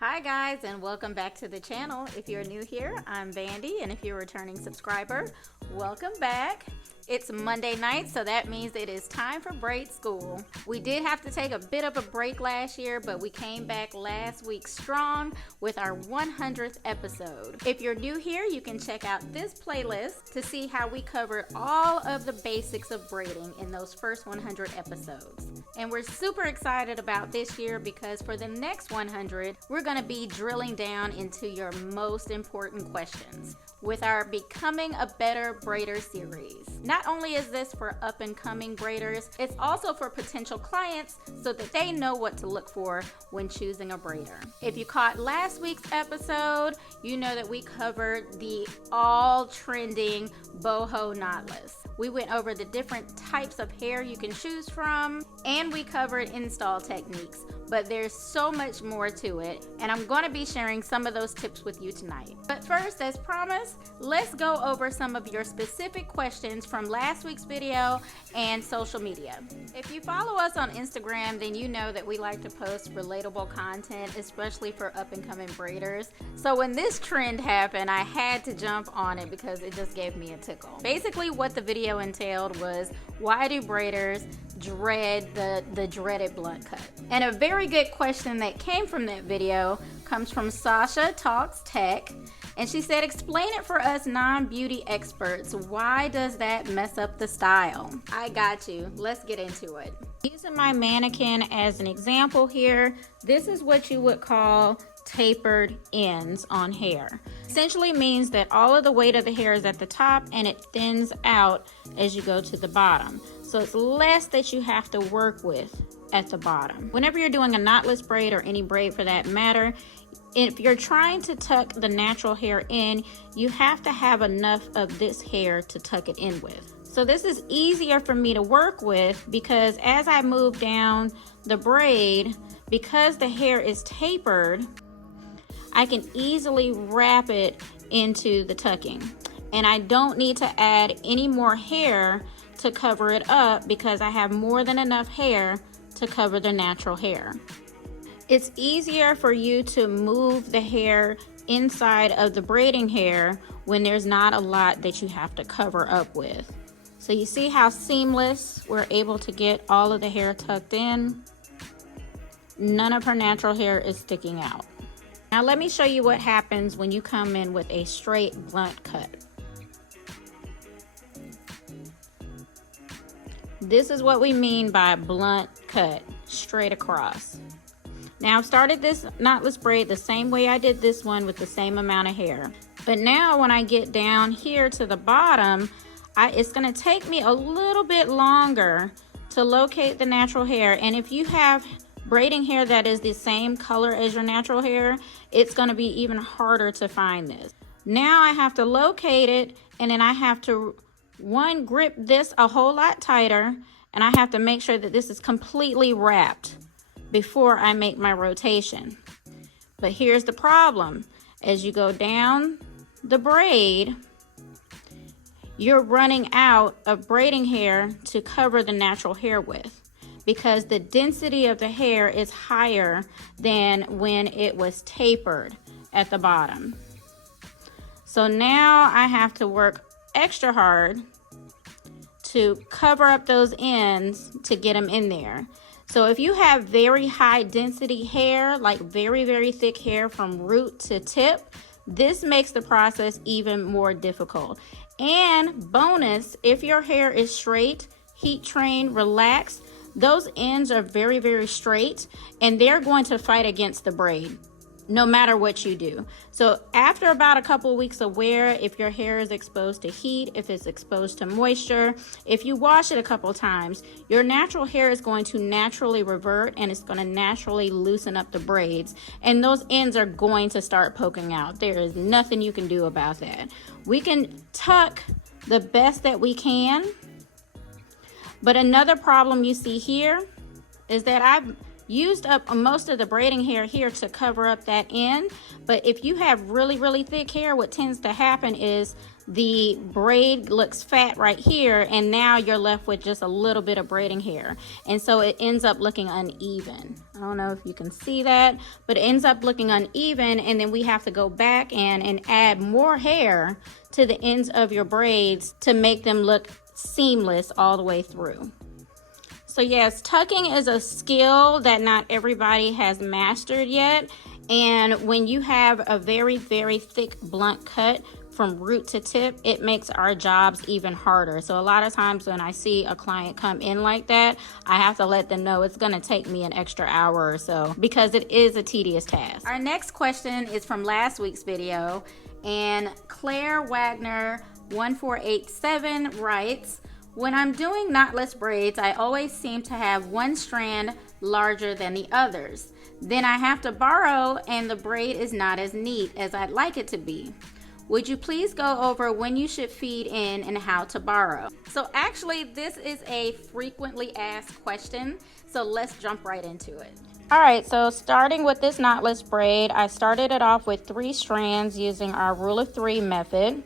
Hi guys, and welcome back to the channel. If you're new here, I'm Vandy, and if you're a returning subscriber, welcome back. It's Monday night, so that means it is time for braid school. We did have to take a bit of a break last year, but we came back last week strong with our 100th episode. If you're new here, you can check out this playlist to see how we covered all of the basics of braiding in those first 100 episodes. And we're super excited about this year because for the next 100, we're going to be drilling down into your most important questions with our Becoming a Better Braider series. Not only is this for up-and-coming braiders, it's also for potential clients so that they know what to look for when choosing a braider. If you caught last week's episode, you know that we covered the all-trending boho knotless. We went over the different types of hair you can choose from, and we covered install techniques, but there's so much more to it, and I'm going to be sharing some of those tips with you tonight. But first, as promised, let's go over some of your specific questions from last week's video and social media. If you follow us on Instagram, then you know that we like to post relatable content, especially for up-and-coming braiders. So when this trend happened, I had to jump on it because it just gave me a tickle. Basically, what the video entailed was, why do braiders dread the dreaded blunt cut? And a very good question that came from that video comes from Sasha Talks Tech, and she said, explain it for us non-beauty experts. Why does that mess up the style? I got you. Let's get into it. Using my mannequin as an example here, this is what you would call tapered ends on hair. Essentially means that all of the weight of the hair is at the top and it thins out as you go to the bottom. So it's less that you have to work with at the bottom. Whenever you're doing a knotless braid, or any braid for that matter, if you're trying to tuck the natural hair in, you have to have enough of this hair to tuck it in with. So this is easier for me to work with because as I move down the braid, because the hair is tapered, I can easily wrap it into the tucking. And I don't need to add any more hair to cover it up because I have more than enough hair to cover the natural hair. It's easier for you to move the hair inside of the braiding hair when there's not a lot that you have to cover up with. So you see how seamless we're able to get all of the hair tucked in. None of her natural hair is sticking out. Now let me show you what happens when you come in with a straight blunt cut. This is what we mean by blunt cut, straight across. Now I've started this knotless braid the same way I did this one with the same amount of hair. But now when I get down here to the bottom, it's going to take me a little bit longer to locate the natural hair. And if you have braiding hair that is the same color as your natural hair, it's going to be even harder to find this. Now I have to locate it, and then I have to grip this a whole lot tighter, and I have to make sure that this is completely wrapped before I make my rotation. But here's the problem. As you go down the braid, you're running out of braiding hair to cover the natural hair with, because the density of the hair is higher than when it was tapered at the bottom. So now I have to work extra hard to cover up those ends to get them in there. So if you have very high density hair, like very, very thick hair from root to tip, this makes the process even more difficult. And bonus, if your hair is straight, heat trained, relaxed, those ends are very, very straight, and they're going to fight against the braid no matter what you do. So after about a couple of weeks of wear, if your hair is exposed to heat, if it's exposed to moisture, if you wash it a couple times, your natural hair is going to naturally revert, and it's going to naturally loosen up the braids, and those ends are going to start poking out. There is nothing you can do about that. We can tuck the best that we can, but another problem you see here is that I've used up most of the braiding hair here to cover up that end. But if you have really, really thick hair, what tends to happen is the braid looks fat right here, and now you're left with just a little bit of braiding hair, and so it ends up looking uneven. I don't know if you can see that, but it ends up looking uneven, and then we have to go back in and add more hair to the ends of your braids to make them look seamless all the way through. So yes, tucking is a skill that not everybody has mastered yet, and when you have a very, very thick blunt cut from root to tip, it makes our jobs even harder. So a lot of times when I see a client come in like that, I have to let them know it's gonna take me an extra hour or so because it is a tedious task. Our next question is from last week's video, and Claire Wagner 1487 writes, when I'm doing knotless braids, I always seem to have one strand larger than the others. Then I have to borrow and the braid is not as neat as I'd like it to be. Would you please go over when you should feed in and how to borrow? So actually, this is a frequently asked question, so let's jump right into it. All right, so starting with this knotless braid, I started it off with 3 strands using our rule of 3 method.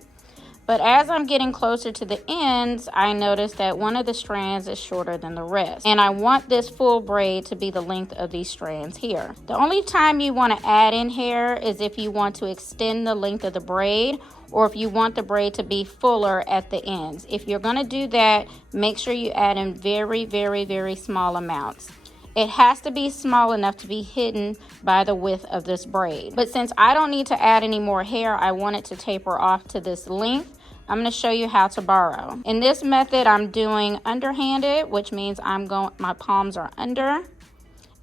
But as I'm getting closer to the ends, I noticed that one of the strands is shorter than the rest. And I want this full braid to be the length of these strands here. The only time you want to add in hair is if you want to extend the length of the braid, or if you want the braid to be fuller at the ends. If you're going to do that, make sure you add in very, very, very small amounts. It has to be small enough to be hidden by the width of this braid. But since I don't need to add any more hair, I want it to taper off to this length. I'm going to show you how to borrow. In this method, I'm doing underhanded, which means my palms are under,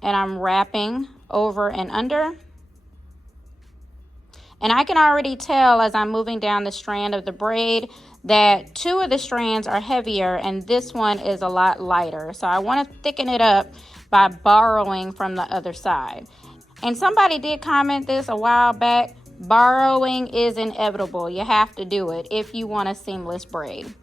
and I'm wrapping over and under. And I can already tell as I'm moving down the strand of the braid that 2 of the strands are heavier and this one is a lot lighter. So I want to thicken it up by borrowing from the other side. And somebody did comment this a while back, borrowing is inevitable. You have to do it if you want a seamless braid.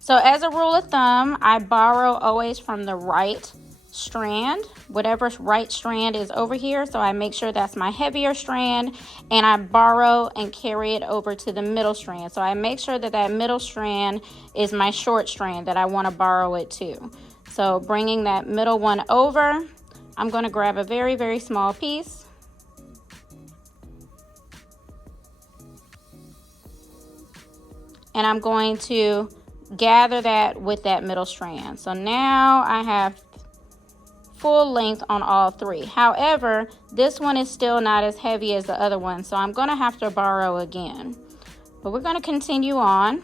So as a rule of thumb, I borrow always from the right strand, whatever right strand is over here. So I make sure that's my heavier strand, and I borrow and carry it over to the middle strand. So I make sure that that middle strand is my short strand that I want to borrow it to. So bringing that middle one over, I'm going to grab a very, very small piece. And I'm going to gather that with that middle strand. So now I have full length on all 3. However, this one is still not as heavy as the other one, so I'm going to have to borrow again. But we're going to continue on.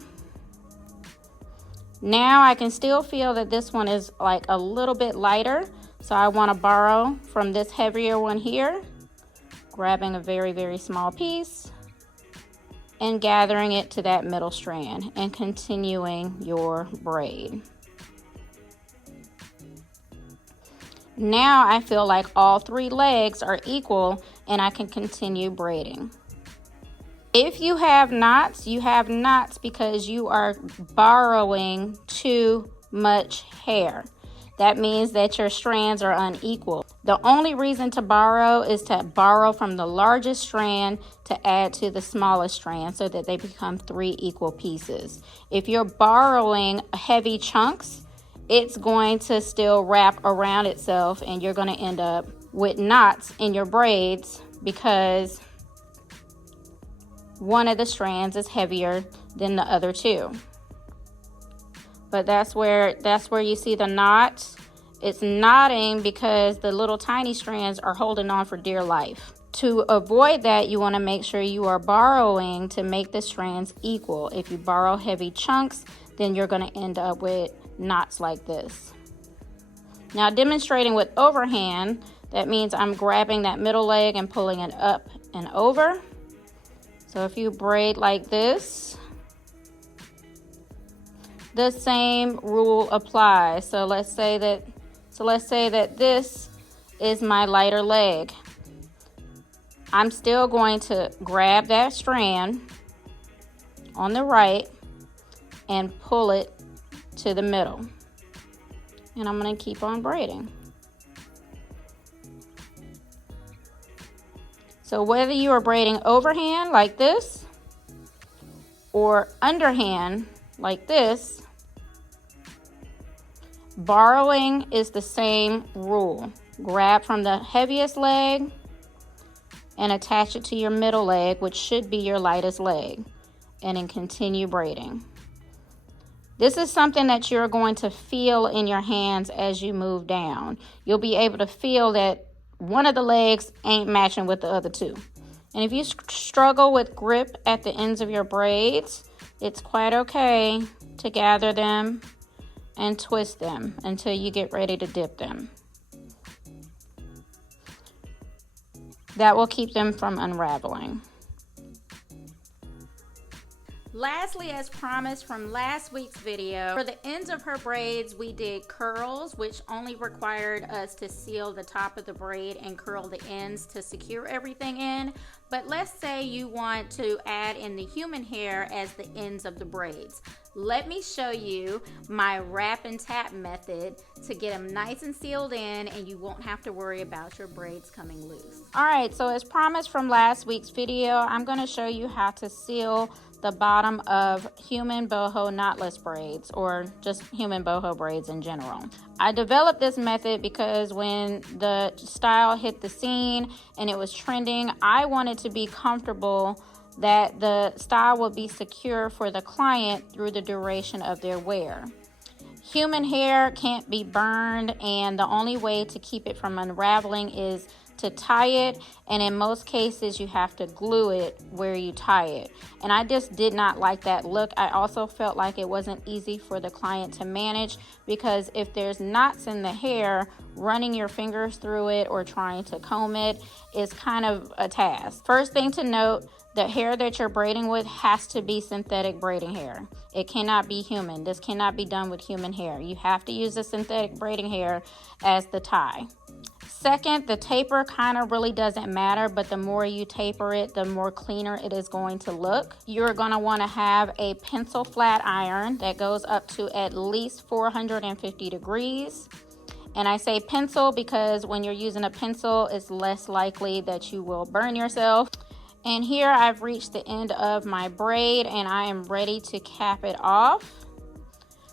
Now I can still feel that this one is like a little bit lighter, so I want to borrow from this heavier one here, grabbing a very, very small piece and gathering it to that middle strand and continuing your braid. Now I feel like all 3 legs are equal and I can continue braiding. If you have knots, you have knots because you are borrowing too much hair. That means that your strands are unequal. The only reason to borrow is to borrow from the largest strand to add to the smallest strand so that they become 3 equal pieces. If you're borrowing heavy chunks, it's going to still wrap around itself and you're going to end up with knots in your braids because one of the strands is heavier than the other 2. But that's where you see the knot. It's knotting because the little tiny strands are holding on for dear life. To avoid that, you want to make sure you are borrowing to make the strands equal. If you borrow heavy chunks, then you're going to end up with knots like this. Now, demonstrating with overhand, that means I'm grabbing that middle leg and pulling it up and over. So if you braid like this, the same rule applies. So let's say that this is my lighter leg. I'm still going to grab that strand on the right and pull it to the middle. And I'm going to keep on braiding. So whether you are braiding overhand like this, or underhand like this, borrowing is the same rule. Grab from the heaviest leg and attach it to your middle leg, which should be your lightest leg, and then continue braiding. This is something that you're going to feel in your hands as you move down. You'll be able to feel that one of the legs ain't matching with the other two. And if you struggle with grip at the ends of your braids, it's quite okay to gather them and twist them until you get ready to dip them. That will keep them from unraveling. Lastly, as promised from last week's video, for the ends of her braids, we did curls, which only required us to seal the top of the braid and curl the ends to secure everything in. But let's say you want to add in the human hair as the ends of the braids. Let me show you my wrap and tap method to get them nice and sealed in, and you won't have to worry about your braids coming loose. All right, so as promised from last week's video, I'm going to show you how to seal the bottom of human boho knotless braids, or just human boho braids in general. I developed this method because when the style hit the scene and it was trending, I wanted to be comfortable that the style would be secure for the client through the duration of their wear. Human hair can't be burned, and the only way to keep it from unraveling is to tie it, and in most cases you have to glue it where you tie it, and I just did not like that look. I also felt like it wasn't easy for the client to manage, because if there's knots in the hair, running your fingers through it or trying to comb it is kind of a task. First thing to note, the hair that you're braiding with has to be synthetic braiding hair. It cannot be human. This cannot be done with human hair. You have to use the synthetic braiding hair as the tie. Second, the taper kind of really doesn't matter, but the more you taper it, the more cleaner it is going to look. You're going to want to have a pencil flat iron that goes up to at least 450 degrees. And I say pencil because when you're using a pencil, it's less likely that you will burn yourself. And here I've reached the end of my braid, and I am ready to cap it off.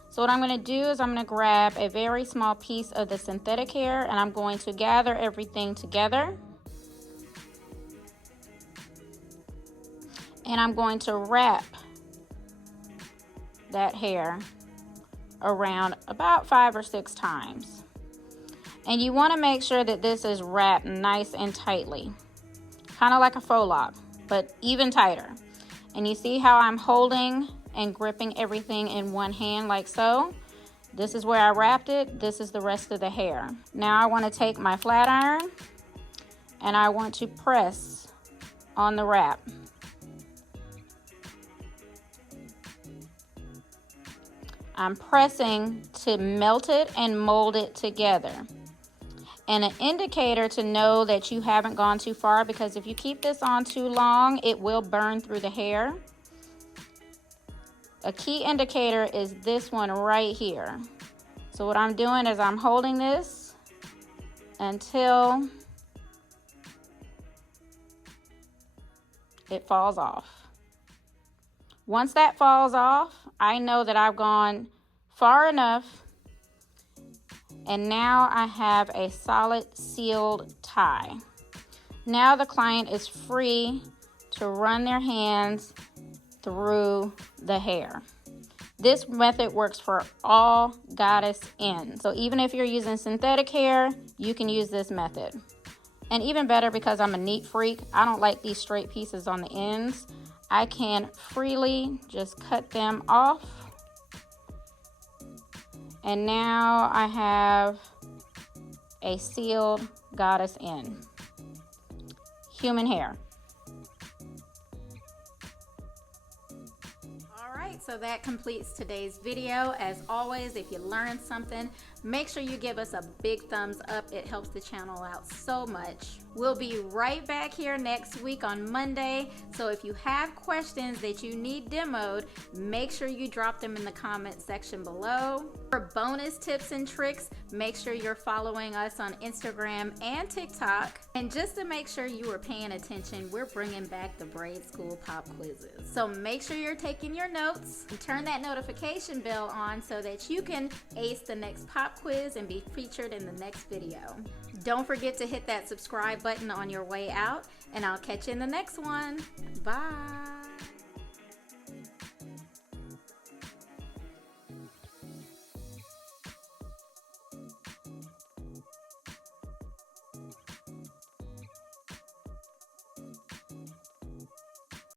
So what I'm going to do is I'm going to grab a very small piece of the synthetic hair, and I'm going to gather everything together. And I'm going to wrap that hair around about 5 or 6 times. And you want to make sure that this is wrapped nice and tightly, kind of like a faux lock, but even tighter. And you see how I'm holding and gripping everything in one hand like so. This is where I wrapped it. This is the rest of the hair. Now I want to take my flat iron and I want to press on the wrap. I'm pressing to melt it and mold it together. And an indicator to know that you haven't gone too far, because if you keep this on too long, it will burn through the hair. A key indicator is this one right here. So what I'm doing is I'm holding this until it falls off. Once that falls off, I know that I've gone far enough, and now I have a solid sealed tie. Now the client is free to run their hands through the hair. This method works for all goddess ends. So even if you're using synthetic hair, you can use this method. And even better, because I'm a neat freak, I don't like these straight pieces on the ends. I can freely just cut them off. And now I have a sealed goddess end. Human hair. So that completes today's video. As always, if you learned something, make sure you give us a big thumbs up. It helps the channel out so much. We'll be right back here next week on Monday. So if you have questions that you need demoed, make sure you drop them in the comment section below. For bonus tips and tricks, make sure you're following us on Instagram and TikTok. And just to make sure you are paying attention, we're bringing back the Braid School pop quizzes. So make sure you're taking your notes and turn that notification bell on so that you can ace the next pop quiz and be featured in the next video. Don't forget to hit that subscribe button on your way out, and I'll catch you in the next one. Bye.